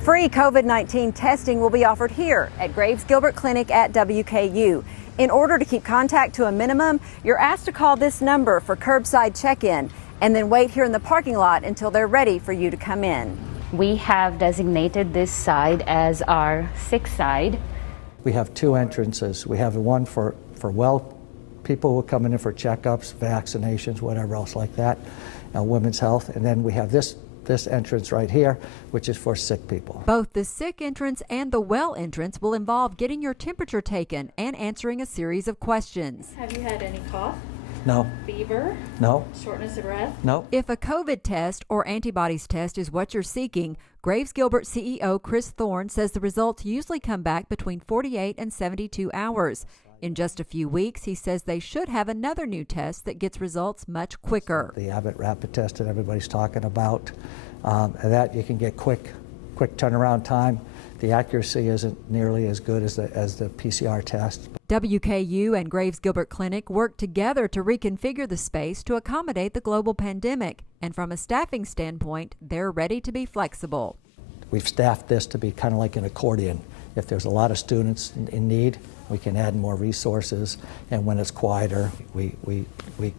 Free COVID-19 testing will be offered here at Graves Gilbert Clinic at WKU. In order to keep contact to a minimum, you're asked to call this number for curbside check-in and then wait here in the parking lot until they're ready for you to come in. We have designated this side as our sick side. We have two entrances. We have one for people who are coming in for checkups, vaccinations, whatever else like that, women's health, and then we have this entrance right here, which is for sick people. Both the sick entrance and the well entrance will involve getting your temperature taken and answering a series of questions. Have you had any cough? No. Fever? No. Shortness of breath? No. If a COVID test or antibodies test is what you're seeking, Graves Gilbert CEO Chris Thorne says the results usually come back between 48 and 72 hours. In just a few weeks, he says they should have another new test that gets results much quicker. The Abbott rapid test that everybody's talking about, that you can get quick turnaround time. The accuracy isn't nearly as good as the PCR test. WKU and Graves Gilbert Clinic work together to reconfigure the space to accommodate the global pandemic, and from a staffing standpoint, they're ready to be flexible. We've staffed this to be kind of like an accordion. If there's a lot of students in need, we can add more resources, and when it's quieter, we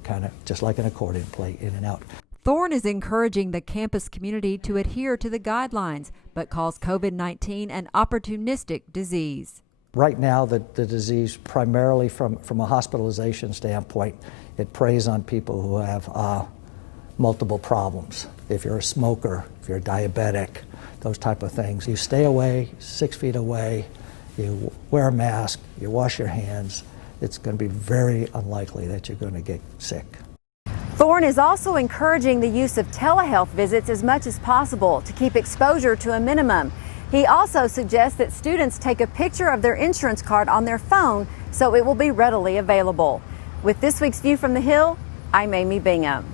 kind of, just like an accordion, play in and out. Thorne is encouraging the campus community to adhere to the guidelines, but calls COVID-19 an opportunistic disease. Right now, the disease, primarily from a hospitalization standpoint, it preys on people who have multiple problems. If you're a smoker, if you're diabetic, those type of things. You stay away, 6 feet away, you wear a mask, you wash your hands, it's going to be very unlikely that you're going to get sick. Thorne is also encouraging the use of telehealth visits as much as possible to keep exposure to a minimum. He also suggests that students take a picture of their insurance card on their phone so it will be readily available. With this week's View from the Hill, I'm Amy Bingham.